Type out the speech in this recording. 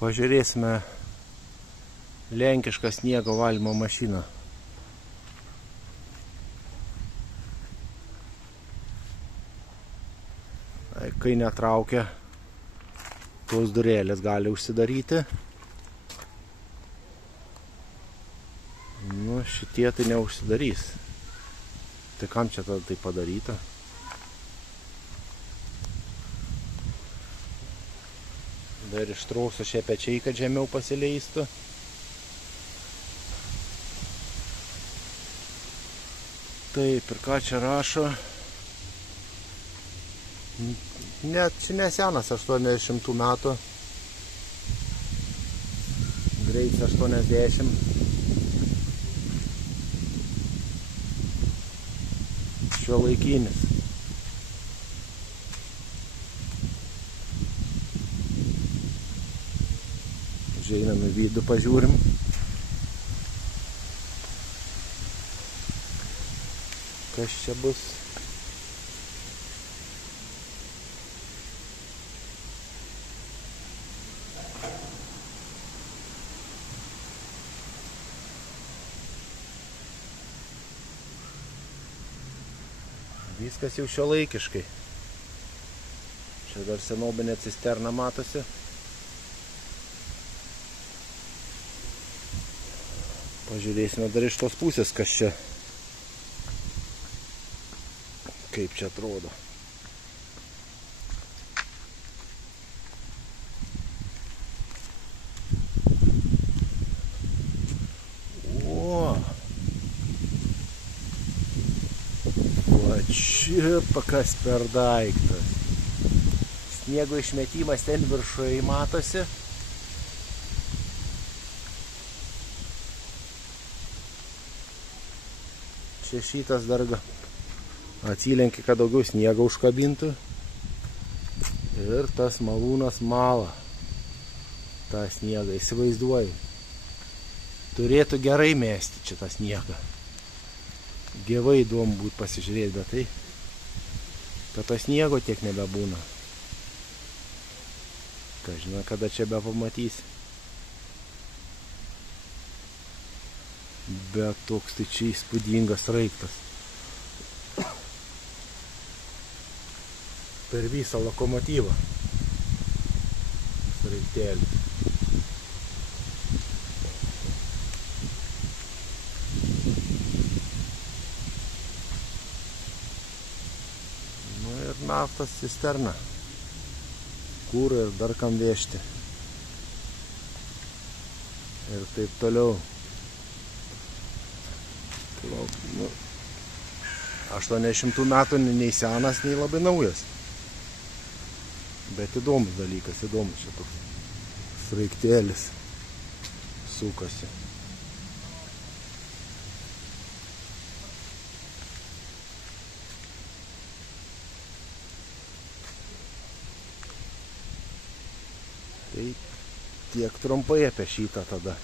Pažiūrėsime lenkišką sniego valymo mašiną. Kai netraukia, tos durėlės gali užsidaryti. Nu, šitie tai neužsidarys. Tai kam čia tada tai padaryta? Dar ištrauksiu šią pečiai, kad žemiau pasileistų. Taip, ir ką čia rašo? Net čia nesenas, 80 metų. Greitis 80. Šiuolaikinis. Einam į vidų, pažiūrim. Kas čia bus? Viskas jau šiuolaikiškai. Čia dar senovinė cisterna matosi. Pažiūrėsime dar iš tos pusės, kas čia, kaip čia atrodo. O! Va čia kas per daiktas. Sniego išmetimas ten viršuje matosi. Čia šitas dar atsilenkia, kad daugiau sniego užkabintų. Ir tas malūnas mala tą sniegą, įsivaizduoju. Turėtų gerai mesti čia tą sniegą. Gyvai įdomu būt pasižiūrėti, bet tai, kad to sniego tiek nebebūna. Ką žinai, kada čia be pamatysi. Bet toks tai čia įspūdingas sraigtas. Per visą lokomotyvą. Sraigtelis. Nu ir naftos cisterna. Kūrą ir dar kam vežti. Ir taip toliau. Nu, 80 metų nei senas, nei labai naujas. Bet įdomus dalykas, įdomus čia toks sraigtelis sukasi. Tai tiek trumpai apie šitą tada.